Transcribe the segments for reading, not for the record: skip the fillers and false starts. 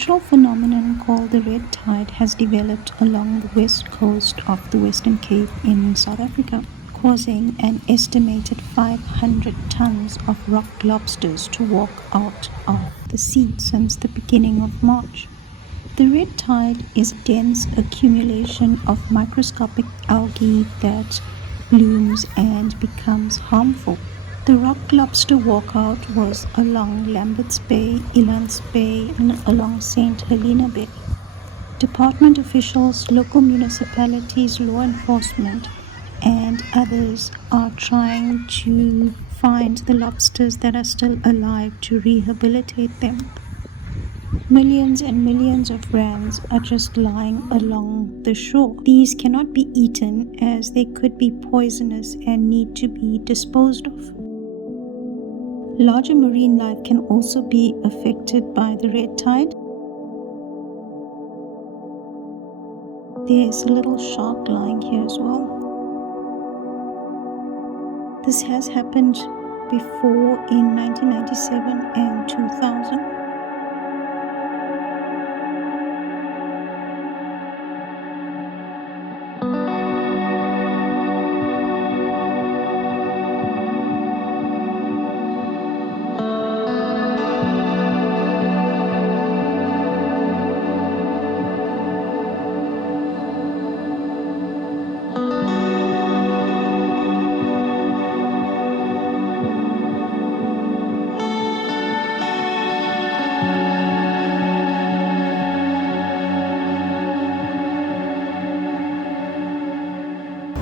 natural phenomenon called the red tide has developed along the west coast of the Western Cape in South Africa, causing an estimated 500 tons of rock lobsters to walk out of the sea since the beginning of March. The red tide is a dense accumulation of microscopic algae that blooms and becomes harmful. The rock lobster walkout was along Lambert's Bay, Elands Bay, and along St. Helena Bay. Department officials, local municipalities, law enforcement, and others are trying to find the lobsters that are still alive to rehabilitate them. Millions and millions of rands are just lying along the shore. These cannot be eaten as they could be poisonous and need to be disposed of. Larger marine life can also be affected by the red tide. There's a little shark lying here as well. This has happened before in 1997 and 2000.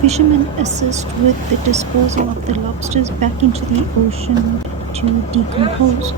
Fishermen assist with the disposal of the lobsters back into the ocean to decompose.